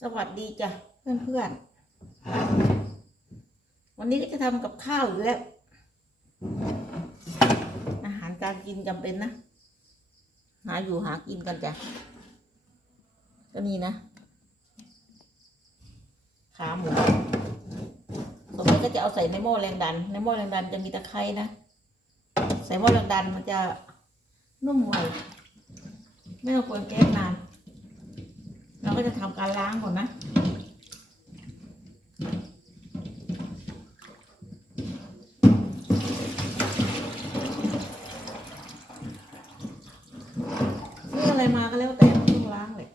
สวัสดีจ้ะเพื่อนๆวันนี้ก็จะทำกับข้าวอีกแล้ว อาหารการกินจำเป็นนะ หาอยู่หากินกันจ้ะ ก็นี่นะ ขาหมูตรงนี้ก็จะเอาใส่ในหม้อแรงดัน ในหม้อแรงดันจะมีตะไคร้นะ ใส่หม้อแรงดันมันจะนุ่มไวไม่ต้องกวนแก๊สนาน เราก็จะทำการล้างก่อนนะซื้ออะไรมาก็แล้วแต่ไม่ต้องล้างเลย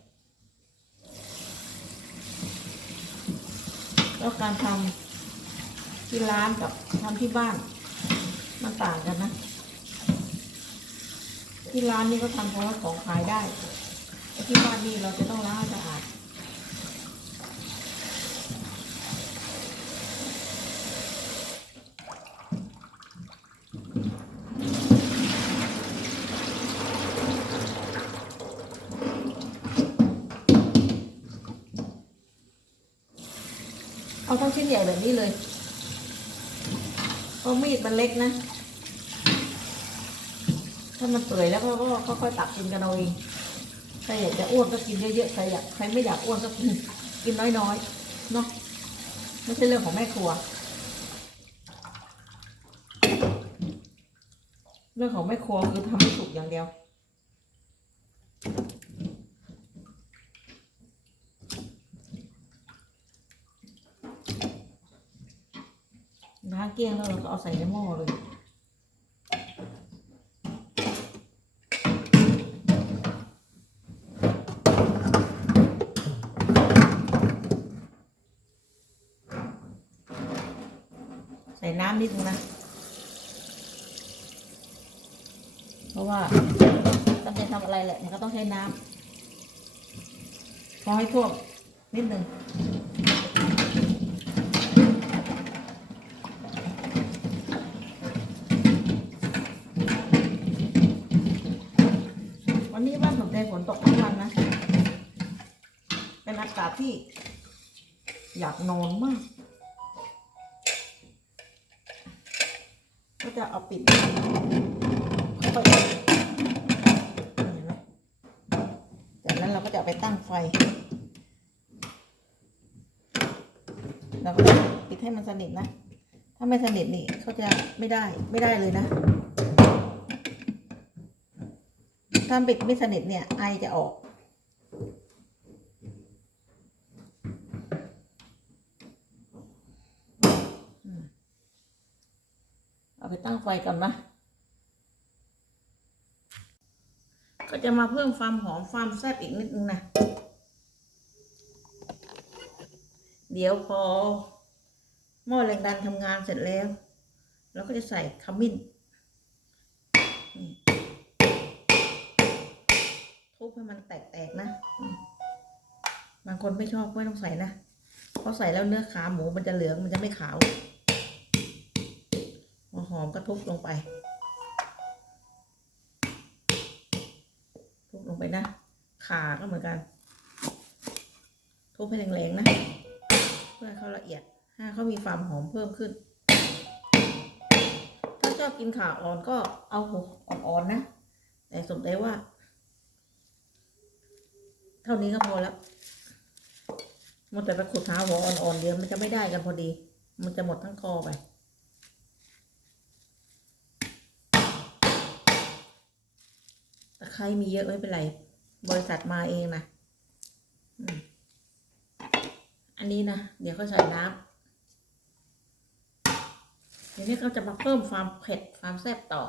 แล้วการทำที่ร้านกับทำที่บ้าน มันต่างกันนะ ที่ร้านนี่ก็ทำเพราะว่าของขายได้ ที่บ้านนี่เราจะต้องล้างให้สะอาดเอาทั้งชิ้นใหญ่แบบนี้เลยเพราะมีดมันเล็กนะ ถ้ามันเปื่อยแล้วก็ค่อยๆตักกินกันเอาเอง ครอยากจะอ้วนก็กินเยอะๆ ใครอยากใครไม่อยากอ้วนก็กินกินน้อยๆ เนาะไม่ใช่เรื่องของแม่ครัว เรื่องของแม่ครัวคือทำให้สุกอย่างเดียวล้าเกลี้ยงแล้วเราก็เอาใส่ในหม้อเลย ใส่น้ำนิดนึงนะ เพราะว่าจำเป็นทำอะไรแหละ มันก็ต้องใช้น้ำพอให้ท่วมนิดนึงวันนี้บ้านผมใจฝนตกทั้งวันนะ เป็นอากาศที่อยากนอนมาก ก็จะเอาปิดค่อยๆเห็นไหมจากนั้นเราก็จะไปตั้งไฟ เราก็จะปิดให้มันสนิทนะ ถ้าไม่สนิทนี่เขาจะไม่ได้ไม่ได้เลยนะ ถ้าปิดไม่สนิทเนี่ยไอจะออก เอาไปตั้งไฟก่อนนะ ก็จะมาเพิ่มความหอมความแซ่บอีกนิดนึงนะ เดี๋ยวพอหม้อแรงดันทำงานเสร็จแล้ว เราก็จะใส่ขมิ้นทุบให้มันแตกๆนะบางคนไม่ชอบไม่ต้องใส่นะเพราะใส่แล้วเนื้อขาหมูมันจะเหลืองมันจะไม่ขาว หอมก็ทุบลงไป ทุบลงไปนะ ขาก็เหมือนกัน ทุบให้แรงๆนะ เพื่อเขาละเอียดให้เขามีความหอมเพิ่มขึ้น ถ้าชอบกินขาอ่อนก็เอาหัวอ่อนๆนะ แต่สมใจว่า เท่านี้ก็พอแล้วหมดแต่ไปขุดหาหัวอ่อนๆเดียวมันจะไม่ได้กันพอดี มันจะหมดทั้งคอไป ตะไคร้มีเยอะไม่เป็นไร บริษัทมาเองนะอันนี้นะ เดี๋ยวเขาใส่น้ำเดี๋ยวนี้เขาจะมาเพิ่มความเผ็ดความแซ่บต่อ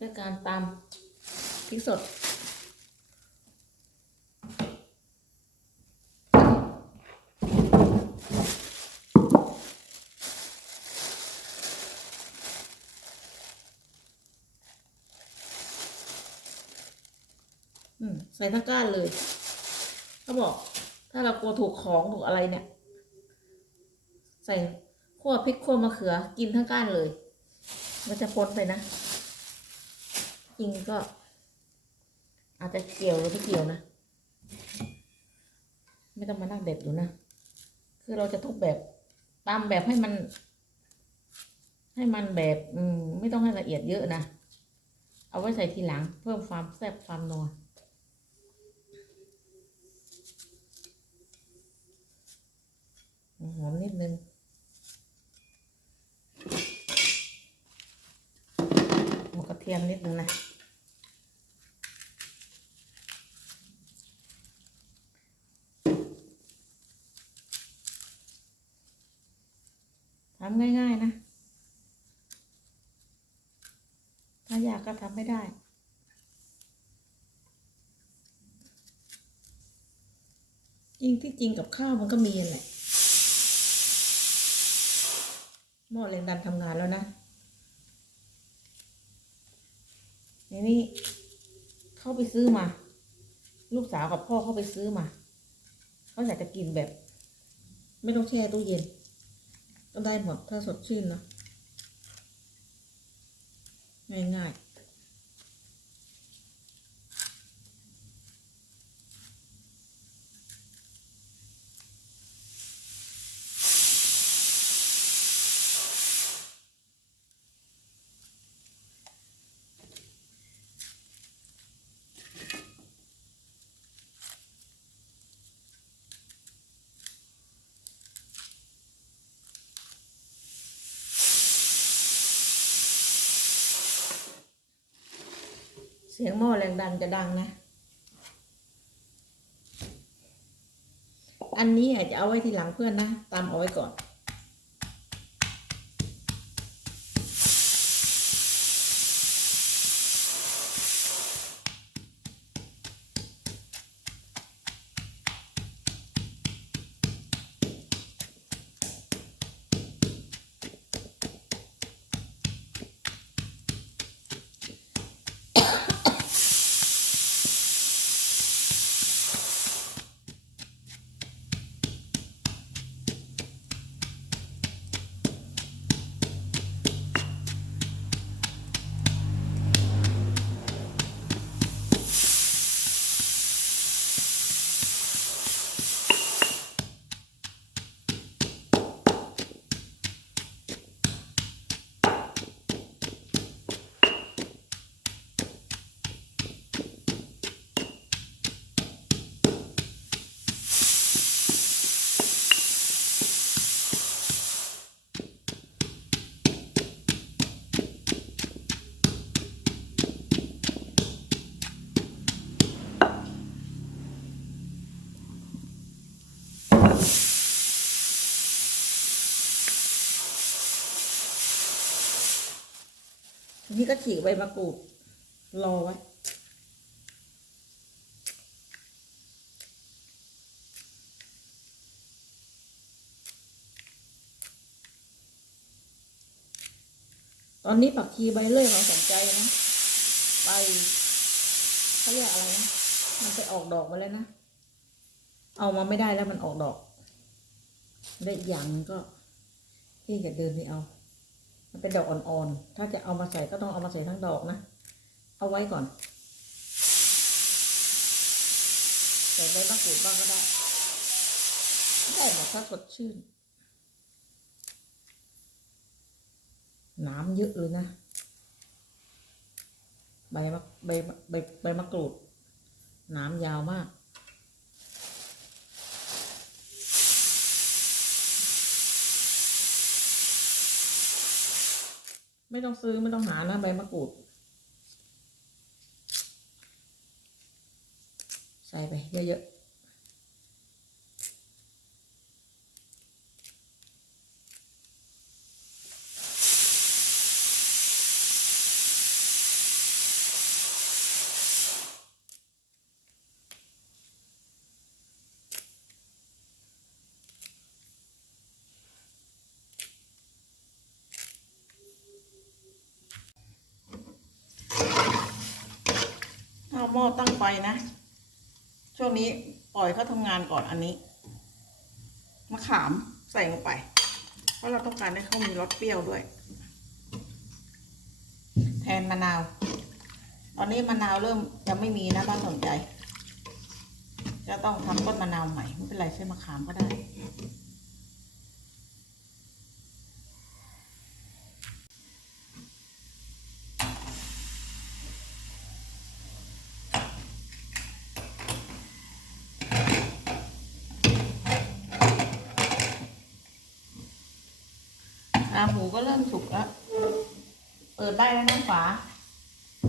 ด้วยการตำพริกสด ส่ทั้งก้านเลยเขาบอก ถ้าเรากลัวถูกของถูกอะไรเนี่ย ใส่ขั่วพริกขั่วมะเขือ กินทั้งก้านเลย มันจะพ้นไปนะจริงก็ อาจจะเกี่ยวหรือไม่เกี่ยวนะ ไม่ต้องมานั่งเด็ดอยู่นะ คือเราจะทุบแบบตามแบบให้มัน ให้มันแบบ อืม ไม่ต้องให้ละเอียดเยอะนะ เอาไว้ใส่ทีหลัง เพิ่มความแซ่บความนัว หอมนิดนึงหัวกระเทียมนิดนึงนะทำง่ายๆนะ ถ้าอยากก็ทำไม่ได้ จริงที่จริงกับข้าวมันก็มีแหละ หม้อแรงดันทำงานแล้วนะทีนี้เข้าไปซื้อมา ลูกสาวกับพ่อเข้าไปซื้อมาเขาอยากจะกินแบบ ไม่ต้องแช่ตู้เย็น ก็ได้หมดถ้าสดชื่นนะง่ายๆ เสียงหม้อแรงดันจะดังนะ อันนี้อาจจะเอาไว้ทีหลังเพื่อนนะ ตามเอาไว้ก่อน ทีนี้ก็ฉีกใบมะกรูด รอไว้ตอนนี้ผักชีใบเลื่อยมาสนใจนะไปเขาเรียกอะไรนะมันไปออกดอกมาแล้วนะ เอามาไม่ได้แล้วมันออกดอกได้อย่างก็ที่จะเดินไม่เอา มันเป็นดอกอ่อนๆ ถ้าจะเอามาใส่ก็ต้องเอามาใส่ทั้งดอกนะ เอาไว้ก่อน ใส่ใบมะกรูดบ้างก็ได้ ได้หมดถ้าสดชื่น น้ำเยอะเลยนะ ใบมะใบใบใบมะกรูด น้ำยาวมาก ไม่ต้องซื้อไม่ต้องหานะใบมะกรูด ใส่ไปเยอะๆ หม้อตั้งไฟนะ ช่วงนี้ปล่อยเขาทำงานก่อนอันนี้ มะขามใส่ลงไป เพราะเราต้องการให้เขามีรสเปรี้ยวด้วย แทนมะนาว ตอนนี้มะนาวเริ่มจะไม่มีนะบ้านสนใจ จะจะต้องทำต้นมะนาวใหม่ไม่เป็นไรใช้มะขามก็ได้ ขาหมูก็เริ่มสุกแล้ว เปิ ดได้แล้วน้ำฝา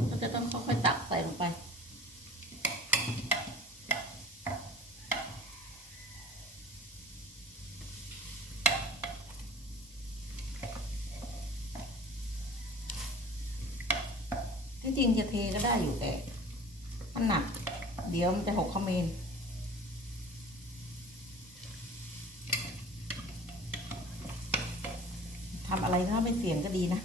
ก็จะต้องค่อยๆตักใส่ลงไปที่จริงจะเทก็ได้อยู่แต่มันหนัก เดี๋ยวมันจะหกเขมรทำอะไรถ้าไม่เสี่ยงก็ดีนะ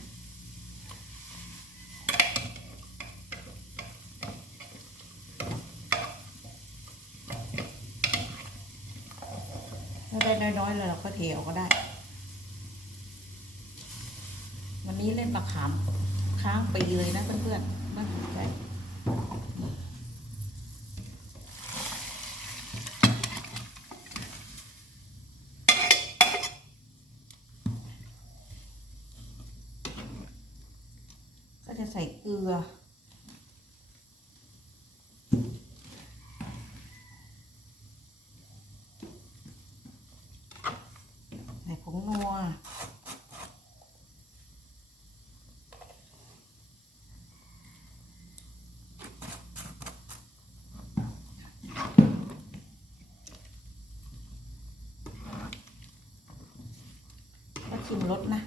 ถ้าได้ น้อยๆเลยเราก็เทออกก็ได้ วันนี้เล่นปลาขามค้างปีเลยนะเพื่อนๆน่านใจก็จะใส่เกลือ ใส่ผงนัว ก็ ชิมรสนะ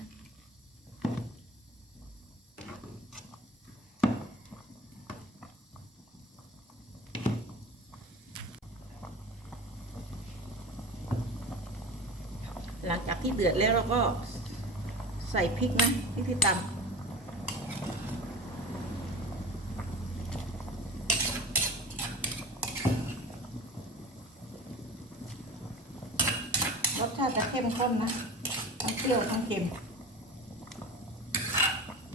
หลังจากที่เดือดแล้วเราก็ใส่พริกนะพริกที่ตำรสชาติจะเข้มข้นนะ รี้ยวทั้งเค็ม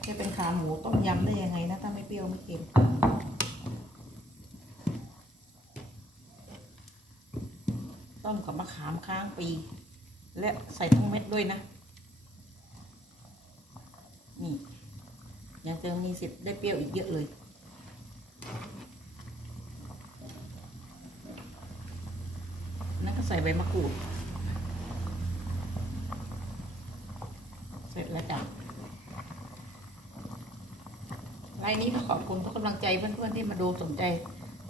จะเป็นขาหมูต้มยำได้ยังไงนะถ้าไม่เปรี้ยวไม่เค็มต้มกับมะขามค้างปี และใส่ทั้งเม็ดด้วยนะ นี่ ยังจะมีสิทธิ์ได้เปรี้ยวอีกเยอะเลยนั่นก็ใส่ใบมะกรูด เสร็จแล้วจ้ะ ไลน์นี้ก็ขอบคุณทุกกำลังใจเพื่อนๆที่มาดูสนใจ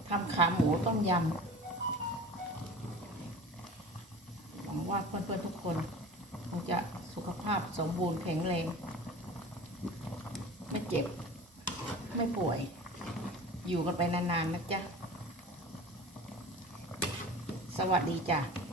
ทำขาหมูต้มยำหวังว่าเพื่อนๆทุกคนคงจะสุขภาพสมบูรณ์แข็งแรง ไม่เจ็บ ไม่ป่วย อยู่กันไปนานๆนะจ๊ะ สวัสดีจ้ะ